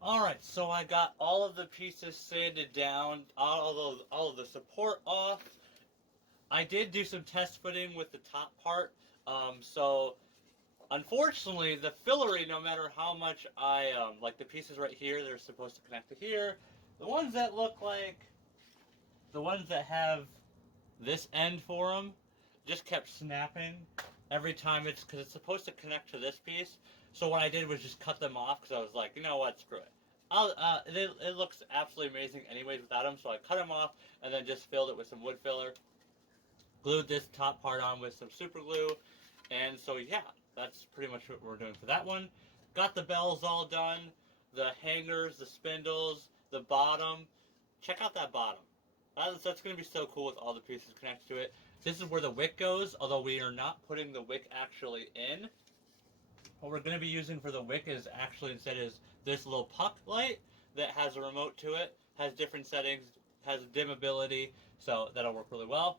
Alright, so I got all of the pieces sanded down, all of the support off. I did do some test fitting with the top part, so unfortunately the fillery, no matter how much like the pieces right here, they're supposed to connect to here. The ones that look like, the ones that have this end for them, just kept snapping every time because it's supposed to connect to this piece. So what I did was just cut them off because I was like, you know what, screw it. It looks absolutely amazing anyways without them, so I cut them off and then just filled it with some wood filler. Glued this top part on with some super glue, and so yeah, that's pretty much what we're doing for that one. Got the bells all done, the hangers, the spindles, the bottom. Check out that bottom. That's going to be so cool with all the pieces connected to it. This is where the wick goes, although we are not putting the wick actually in. What we're going to be using for the wick is actually instead is this little puck light that has a remote to it, has different settings, has dimmability, so that'll work really well.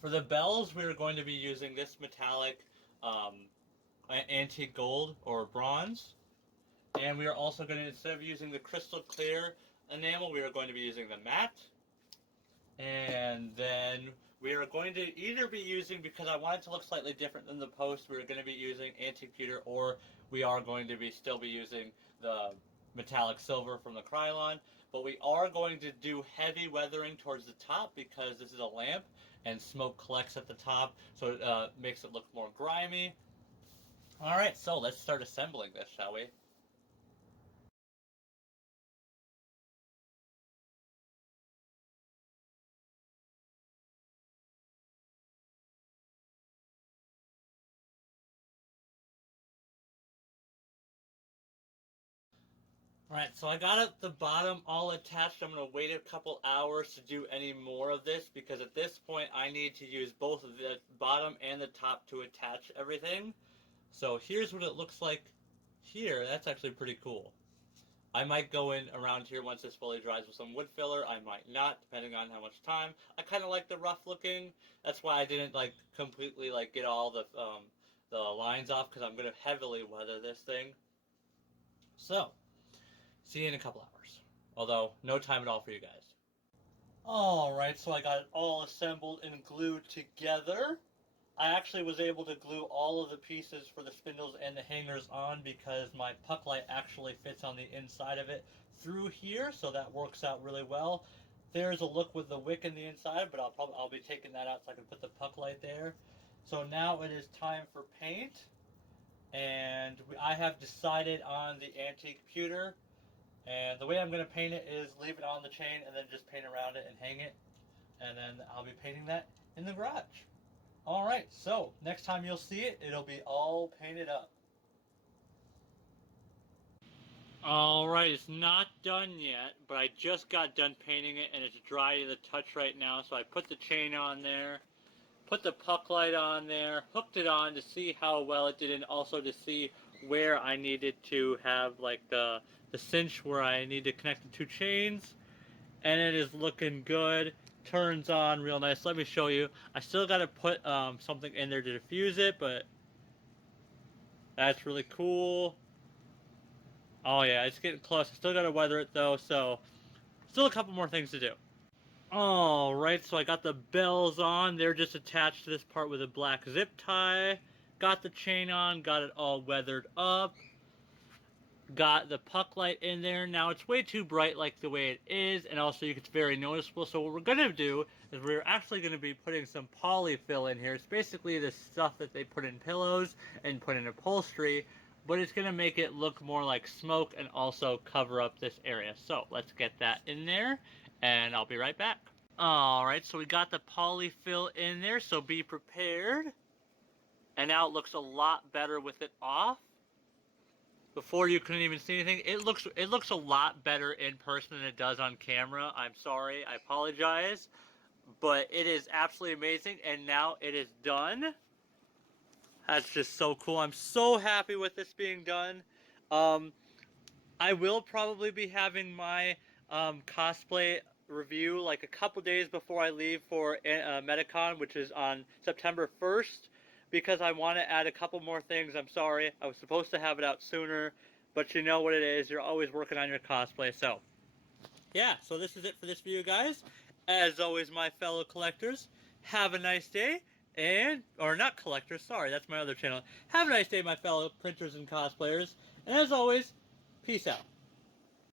For the bells, we are going to be using this metallic antique gold or bronze. And we are also going to, instead of using the crystal clear enamel, we are going to be using the matte. And then we are going to either be using, because I want it to look slightly different than the post, we're going to be using antique pewter, or we are going to be still be using the metallic silver from the Krylon. But we are going to do heavy weathering towards the top because this is a lamp and smoke collects at the top, so it makes it look more grimy. Alright, so let's start assembling this, shall we? Alright, so I got at the bottom all attached. I'm going to wait a couple hours to do any more of this because at this point I need to use both the bottom and the top to attach everything. So here's what it looks like here. That's actually pretty cool. I might go in around here once this fully dries with some wood filler. I might not, depending on how much time. I kind of like the rough looking. That's why I didn't like completely like get all the lines off because I'm going to heavily weather this thing. So see you in a couple hours. Although, no time at all for you guys. Alright, so I got it all assembled and glued together. I actually was able to glue all of the pieces for the spindles and the hangers on because my puck light actually fits on the inside of it through here, so that works out really well. There's a look with the wick in the inside, but I'll be taking that out so I can put the puck light there. So now it is time for paint, and I have decided on the antique pewter. And the way I'm going to paint it is leave it on the chain and then just paint around it and hang it. And then I'll be painting that in the garage. Alright, so next time you'll see it, it'll be all painted up. Alright, it's not done yet, but I just got done painting it and it's dry to the touch right now. So I put the chain on there, put the puck light on there, hooked it on to see how well it did and also to see where I needed to have like the cinch where I need to connect the two chains. And it is looking good. Turns on real nice. Let me show you. I still got to put something in there to diffuse it, but that's really cool. Oh yeah, it's getting close. I still got to weather it though, so still a couple more things to do. Alright, so I got the bells on. They're just attached to this part with a black zip tie. Got the chain on, got it all weathered up. Got the puck light in there. Now it's way too bright like the way it is, and also it's very noticeable. So what we're going to do is we're actually going to be putting some polyfill in here. It's basically the stuff that they put in pillows and put in upholstery, but it's going to make it look more like smoke and also cover up this area. So let's get that in there, and I'll be right back. Alright, so we got the polyfill in there, so be prepared. And now it looks a lot better with it off. Before you couldn't even see anything. It looks a lot better in person than it does on camera. I'm sorry, I apologize, but it is absolutely amazing. And now it is done. That's just so cool. I'm so happy with this being done. Um, I will probably be having my cosplay review like a couple days before I leave for Medicon, which is on September 1st, because I want to add a couple more things. I'm sorry, I was supposed to have it out sooner, but you know what it is. You're always working on your cosplay. So, yeah, so this is it for this video, guys. As always, my fellow collectors, have a nice day. Or not collectors, sorry, that's my other channel. Have a nice day, my fellow printers and cosplayers. And as always, peace out.